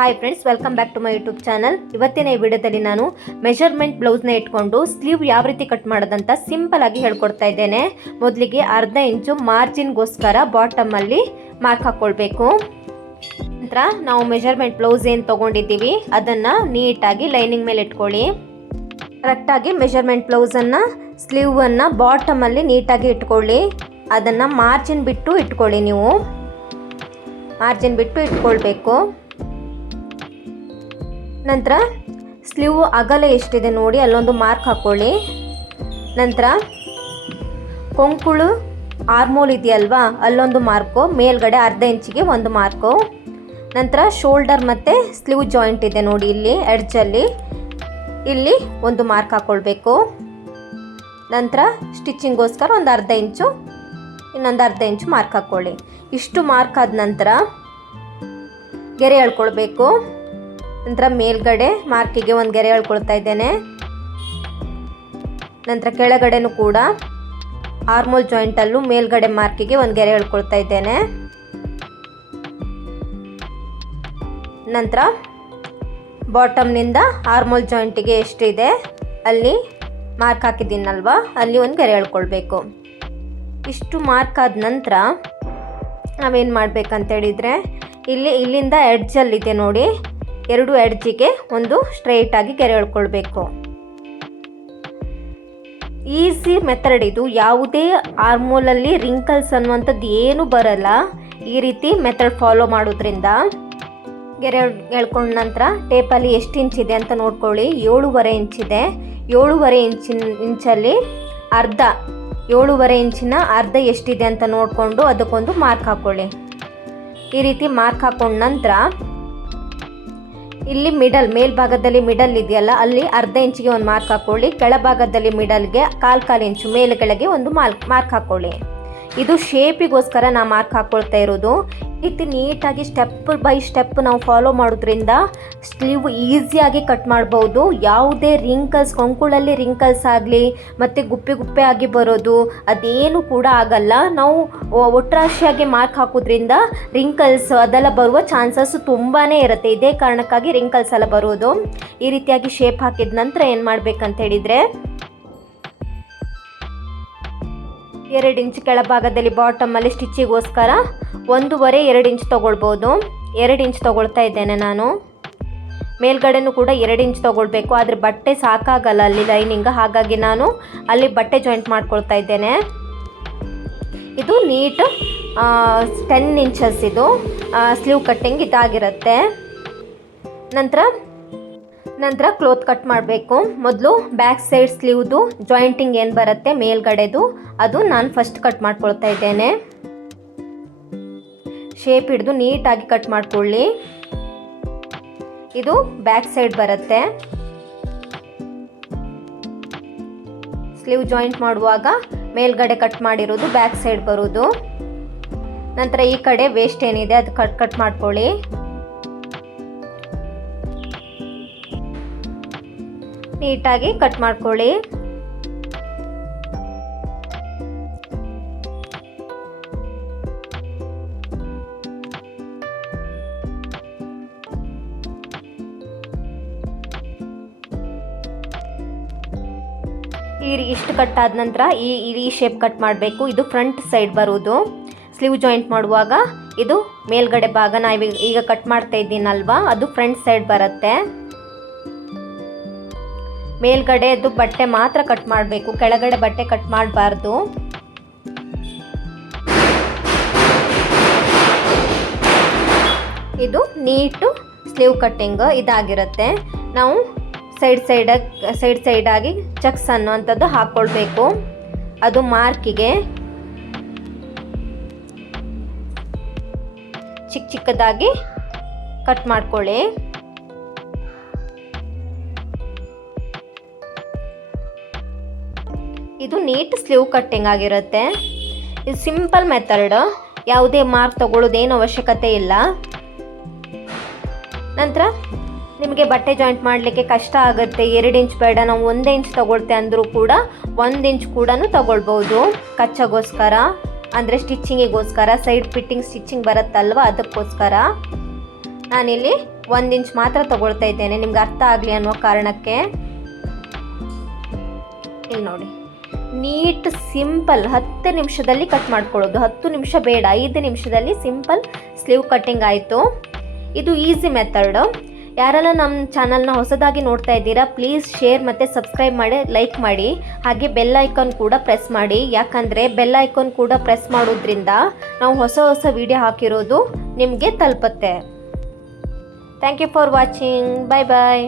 Hi friends, welcome back to my YouTube channel. ಇವತ್ತಿನ ಈ ವಿಡಿಯೋದಲ್ಲಿ ನಾನು ಮೆಜರ್ಮೆಂಟ್ ಬ್ಲೌಸ್ನ ಇಟ್ಕೊಂಡು ಸ್ಲೀವ್ ಯಾವ ರೀತಿ ಕಟ್ ಮಾಡೋದಂತ ಸಿಂಪಲ್ ಆಗಿ ಹೇಳ್ಕೊಡ್ತಾ ಇದ್ದೇನೆ. ಮೊದಲಿಗೆ ಅರ್ಧ ಇಂಚು ಮಾರ್ಜಿನ್ಗೋಸ್ಕರ ಬಾಟಮಲ್ಲಿ ಮಾರ್ಕ್ ಹಾಕ್ಕೊಳ್ಬೇಕು. ನಂತರ ನಾವು ಮೆಜರ್ಮೆಂಟ್ ಬ್ಲೌಸ್ ಏನು ತೊಗೊಂಡಿದ್ದೀವಿ ಅದನ್ನು ನೀಟಾಗಿ ಲೈನಿಂಗ್ ಮೇಲೆ ಇಟ್ಕೊಳ್ಳಿ. ಕರೆಕ್ಟಾಗಿ ಮೆಜರ್ಮೆಂಟ್ ಬ್ಲೌಸನ್ನು ಸ್ಲೀವನ್ನು ಬಾಟಮಲ್ಲಿ ನೀಟಾಗಿ ಇಟ್ಕೊಳ್ಳಿ. ಅದನ್ನು ಮಾರ್ಜಿನ್ ಬಿಟ್ಟು ಇಟ್ಕೊಳ್ಳಿ. ನೀವು ಮಾರ್ಜಿನ್ ಬಿಟ್ಟು ಇಟ್ಕೊಳ್ಬೇಕು. ನಂತರ ಸ್ಲೀವ್ ಅಗಲ ಎಷ್ಟಿದೆ ನೋಡಿ ಅಲ್ಲೊಂದು ಮಾರ್ಕ್ ಹಾಕ್ಕೊಳ್ಳಿ. ನಂತರ ಕೊಂಕುಳು ಆರ್ಮೋಲ್ ಇದೆಯಲ್ವಾ ಅಲ್ಲೊಂದು ಮಾರ್ಕು, ಮೇಲ್ಗಡೆ ಅರ್ಧ ಇಂಚಿಗೆ ಒಂದು ಮಾರ್ಕು. ನಂತರ ಶೋಲ್ಡರ್ ಮತ್ತು ಸ್ಲೀವ್ ಜಾಯಿಂಟ್ ಇದೆ ನೋಡಿ, ಇಲ್ಲಿ ಎಡ್ಜಲ್ಲಿ ಇಲ್ಲಿ ಒಂದು ಮಾರ್ಕ್ ಹಾಕ್ಕೊಳ್ಬೇಕು. ನಂತರ ಸ್ಟಿಚಿಂಗೋಸ್ಕರ ಒಂದು ಅರ್ಧ ಇಂಚು, ಇನ್ನೊಂದು ಅರ್ಧ ಇಂಚು ಮಾರ್ಕ್ ಹಾಕ್ಕೊಳ್ಳಿ. ಇಷ್ಟು ಮಾರ್ಕ್ ಆದ ನಂತರ ಗೆರೆ ಎಳ್ಕೊಳ್ಬೇಕು. ನಂತರ ಮೇಲ್ಗಡೆ ಮಾರ್ಕಿಗೆ ಒಂದು ಗೆರೆ ಎಳ್ಕೊಳ್ತಾ ಇದ್ದೇನೆ. ನಂತರ ಕೆಳಗಡೆನೂ ಕೂಡ ಆರ್ಮೋಲ್ ಜಾಯಿಂಟಲ್ಲೂ ಮೇಲ್ಗಡೆ ಮಾರ್ಕಿಗೆ ಒಂದು ಗೆರೆ ಎಳ್ಕೊಳ್ತಾ ಇದ್ದೇನೆ. ನಂತರ ಬಾಟಮ್ನಿಂದ ಆರ್ಮೋಲ್ ಜಾಯಿಂಟಿಗೆ ಎಷ್ಟಿದೆ ಅಲ್ಲಿ ಮಾರ್ಕ್ ಹಾಕಿದ್ದೀನಲ್ವಾ ಅಲ್ಲಿ ಒಂದು ಗೆರೆ ಎಳ್ಕೊಳ್ಬೇಕು. ಇಷ್ಟು ಮಾರ್ಕ್ ಆದ ನಂತರ ನಾವೇನು ಮಾಡಬೇಕಂತೇಳಿದರೆ ಇಲ್ಲಿಂದ ಎಡ್ಜಲ್ಲಿದೆ ನೋಡಿ, ಎರಡು ಎಡ್ಜಿಗೆ ಒಂದು ಸ್ಟ್ರೈಟಾಗಿ ಗೆರೆ ಎಳ್ಕೊಳ್ಬೇಕು. ಈಸಿ ಮೆಥಡ್ ಇದು. ಯಾವುದೇ ಆರ್ಮೋಲಲ್ಲಿ ರಿಂಕಲ್ಸ್ ಅನ್ನುವಂಥದ್ದು ಏನು ಬರಲ್ಲ ಈ ರೀತಿ ಮೆಥಡ್ ಫಾಲೋ ಮಾಡೋದ್ರಿಂದ. ಗೆರೆ ಎಳ್ಕೊಂಡ ನಂತರ ಟೇಪಲ್ಲಿ ಎಷ್ಟು ಇಂಚಿದೆ ಅಂತ ನೋಡ್ಕೊಳ್ಳಿ. 7.5 ಇಂಚಿದೆ. 7.5 ಇಂಚಲ್ಲಿ ಅರ್ಧ, 7.5 ಇಂಚಿನ ಅರ್ಧ ಎಷ್ಟಿದೆ ಅಂತ ನೋಡಿಕೊಂಡು ಅದಕ್ಕೊಂದು ಮಾರ್ಕ್ ಹಾಕ್ಕೊಳ್ಳಿ. ಈ ರೀತಿ ಮಾರ್ಕ್ ಹಾಕೊಂಡ ನಂತರ ಇಲ್ಲಿ ಮೇಲ್ಭಾಗದಲ್ಲಿ ಮಿಡಲ್ ಇದೆಯಲ್ಲ ಅಲ್ಲಿ ಅರ್ಧ ಇಂಚಿಗೆ ಒಂದು ಮಾರ್ಕ್ ಹಾಕ್ಕೊಳ್ಳಿ. ಕೆಳಭಾಗದಲ್ಲಿ ಮಿಡಲ್ಗೆ ಕಾಲು ಇಂಚು ಮೇಲ್ಗಡೆಗೆ ಒಂದು ಮಾರ್ಕ್ ಹಾಕ್ಕೊಳ್ಳಿ. ಇದು ಶೇಪಿಗೋಸ್ಕರ ನಾ ಮಾರ್ಕ್ ಹಾಕ್ಕೊಳ್ತಾ ಇರೋದು. ಈ ರೀತಿ ನೀಟಾಗಿ ಸ್ಟೆಪ್ ಬೈ ಸ್ಟೆಪ್ ನಾವು ಫಾಲೋ ಮಾಡೋದ್ರಿಂದ ಸ್ಲೀವ್ ಈಸಿಯಾಗಿ ಕಟ್ ಮಾಡ್ಬೋದು. ಯಾವುದೇ ರಿಂಕಲ್ಸ್, ಕೊಂಕುಳಲ್ಲಿ ರಿಂಕಲ್ಸ್ ಆಗಲಿ ಮತ್ತು ಗುಪ್ಪೆ ಆಗಿ ಬರೋದು ಅದೇನು ಕೂಡ ಆಗಲ್ಲ. ನಾವು ಒಟ್ರಾಶಿಯಾಗಿ ಮಾರ್ಕ್ ಹಾಕೋದ್ರಿಂದ ರಿಂಕಲ್ಸ್ ಅದೆಲ್ಲ ಬರುವ ಚಾನ್ಸಸ್ ತುಂಬಾ ಇರುತ್ತೆ. ಇದೇ ಕಾರಣಕ್ಕಾಗಿ ರಿಂಕಲ್ಸ್ ಎಲ್ಲ ಬರೋದು. ಈ ರೀತಿಯಾಗಿ ಶೇಪ್ ಹಾಕಿದ ನಂತರ ಏನು ಮಾಡಬೇಕಂತ ಹೇಳಿದರೆ 2 ಇಂಚು ಕೆಳಭಾಗದಲ್ಲಿ ಬಾಟಮಲ್ಲಿ ಸ್ಟಿಚ್ಚಿಗೋಸ್ಕರ 1.5-2 ಇಂಚ್ ತೊಗೊಳ್ಬೋದು. 2 ಇಂಚ್ ತೊಗೊಳ್ತಾ ಇದ್ದೇನೆ ನಾನು. ಮೇಲ್ಗಡೆನೂ ಕೂಡ 2 ಇಂಚ್ ತೊಗೊಳ್ಬೇಕು, ಆದರೆ ಬಟ್ಟೆ ಸಾಕಾಗಲ್ಲ ಅಲ್ಲಿ ಲೈನಿಂಗ್, ಹಾಗಾಗಿ ನಾನು ಅಲ್ಲಿ ಬಟ್ಟೆ ಜಾಯಿಂಟ್ ಮಾಡ್ಕೊಳ್ತಾ ಇದ್ದೇನೆ. ಇದು ನೀಟ್ 10 ಇಂಚಸ್ ಇದು ಸ್ಲೀವ್ ಕಟ್ಟಿಂಗ್ ಇದಾಗಿರುತ್ತೆ. ನಂತರ ಕ್ಲೋತ್ ಕಟ್ ಮಾಡಬೇಕು. ಮೊದಲು ಬ್ಯಾಕ್ ಸೈಡ್ ಸ್ಲೀವ್ದು ಜಾಯಿಂಟಿಂಗ್ ಏನು ಬರುತ್ತೆ ಮೇಲ್ಗಡೆದು ಅದು ನಾನು ಫಸ್ಟ್ ಕಟ್ ಮಾಡ್ಕೊಳ್ತಾ ಇದ್ದೇನೆ. ಶೇಪ್ ಹಿಡಿದು ನೀಟಾಗಿ ಕಟ್ ಮಾಡ್ಕೊಳ್ಳಿ. ಇದು ಬ್ಯಾಕ್ ಸೈಡ್ ಬರುತ್ತೆ. ಸ್ಲೀವ್ ಜಾಯಿಂಟ್ ಮಾಡುವಾಗ ಮೇಲ್ಗಡೆ ಕಟ್ ಮಾಡಿರೋದು ಬ್ಯಾಕ್ ಸೈಡ್ ಬರೋದು. ನಂತರ ಈ ಕಡೆ ವೇಸ್ಟ್ ಏನಿದೆ ಅದು ಕಟ್ ಮಾಡ್ಕೊಳ್ಳಿ. ನೀಟಾಗಿ ಕಟ್ ಮಾಡ್ಕೊಳ್ಳಿ. ಇಷ್ಟು ಕಟ್ ಆದ ನಂತರ ಈ ಶೇಪ್ ಕಟ್ ಮಾಡಬೇಕು. ಇದು ಫ್ರಂಟ್ ಸೈಡ್ ಬರೋದು. ಸ್ಲೀವ್ ಜಾಯಿಂಟ್ ಮಾಡುವಾಗ ಇದು ಮೇಲ್ಗಡೆ ಭಾಗ ನಾವು ಈಗ ಕಟ್ ಮಾಡ್ತಾ ಇದ್ದೀನಲ್ವಾ ಅದು ಫ್ರಂಟ್ ಸೈಡ್ ಬರುತ್ತೆ. ಮೇಲ್ಗಡೆದು ಬಟ್ಟೆ ಮಾತ್ರ ಕಟ್ ಮಾಡಬೇಕು, ಕೆಳಗಡೆ ಬಟ್ಟೆ ಕಟ್ ಮಾಡಬಾರ್ದು. ಇದು ನೀಟು ಸ್ಲೀವ್ ಕಟ್ಟಿಂಗ್ ಇದಾಗಿರುತ್ತೆ. ನಾವು ಸೈಡ್ ಸೈಡಾಗಿ ಚೆಕ್ಸ್ ಅನ್ನುವಂಥದ್ದು ಹಾಕ್ಕೊಳ್ಬೇಕು. ಅದು ಮಾರ್ಕಿಗೆ ಚಿಕ್ಕದಾಗಿ ಕಟ್ ಮಾಡ್ಕೊಳ್ಳಿ. ಇದು ನೀಟ್ ಸ್ಲೀವ್ ಕಟ್ಟಿಂಗ್ ಆಗಿರುತ್ತೆ. ಇದು ಸಿಂಪಲ್ ಮೆಥಡ್, ಯಾವುದೇ ಮಾರ್ಕ್ ತಗೊಳ್ಳೋದೇನು ಅವಶ್ಯಕತೆ ಇಲ್ಲ. ನಂತರ ನಿಮಗೆ ಬಟ್ಟೆ ಜಾಯಿಂಟ್ ಮಾಡಲಿಕ್ಕೆ ಕಷ್ಟ ಆಗುತ್ತೆ, 2 ಇಂಚ್ ಬೇಡ ನಾವು 1 ಇಂಚ್ ತೊಗೊಳ್ತೆ ಅಂದರೂ ಕೂಡ 1 ಇಂಚ್ ಕೂಡ ತೊಗೊಳ್ಬೋದು. ಕಚ್ಚಗೋಸ್ಕರ ಅಂದರೆ ಸ್ಟಿಚ್ಚಿಂಗಿಗೋಸ್ಕರ, ಸೈಡ್ ಫಿಟ್ಟಿಂಗ್ ಸ್ಟಿಚ್ಚಿಂಗ್ ಬರುತ್ತಲ್ವ ಅದಕ್ಕೋಸ್ಕರ ನಾನಿಲ್ಲಿ 1 ಇಂಚ್ ಮಾತ್ರ ತಗೊಳ್ತಾ ಇದ್ದೇನೆ ನಿಮ್ಗೆ ಅರ್ಥ ಆಗಲಿ ಅನ್ನೋ ಕಾರಣಕ್ಕೆ. ಇಲ್ಲಿ ನೋಡಿ, ನೀಟ್ ಸಿಂಪಲ್ 10 ನಿಮಿಷದಲ್ಲಿ ಕಟ್ ಮಾಡ್ಕೊಳ್ಳೋದು. 10 ನಿಮಿಷ ಬೇಡ, 5 ನಿಮಿಷದಲ್ಲಿ ಸಿಂಪಲ್ ಸ್ಲೀವ್ ಕಟ್ಟಿಂಗ್ ಆಯಿತು. ಇದು ಈಸಿ ಮೆಥಡ್. ಯಾರೆಲ್ಲ ನಮ್ಮ ಚಾನಲ್ನ ಹೊಸದಾಗಿ ನೋಡ್ತಾ ಇದ್ದೀರಾ ಪ್ಲೀಸ್ ಶೇರ್ ಮತ್ತು ಸಬ್ಸ್ಕ್ರೈಬ್ ಮಾಡಿ, ಲೈಕ್ ಮಾಡಿ, ಹಾಗೆ ಬೆಲ್ ಐಕಾನ್ ಕೂಡ ಪ್ರೆಸ್ ಮಾಡಿ. ಯಾಕಂದರೆ ಬೆಲ್ ಐಕಾನ್ ಕೂಡ ಪ್ರೆಸ್ ಮಾಡೋದ್ರಿಂದ ನಾವು ಹೊಸ ವಿಡಿಯೋ ಹಾಕಿರೋದು ನಿಮಗೆ ತಲುಪುತ್ತೆ. Thank you for watching. Bye bye.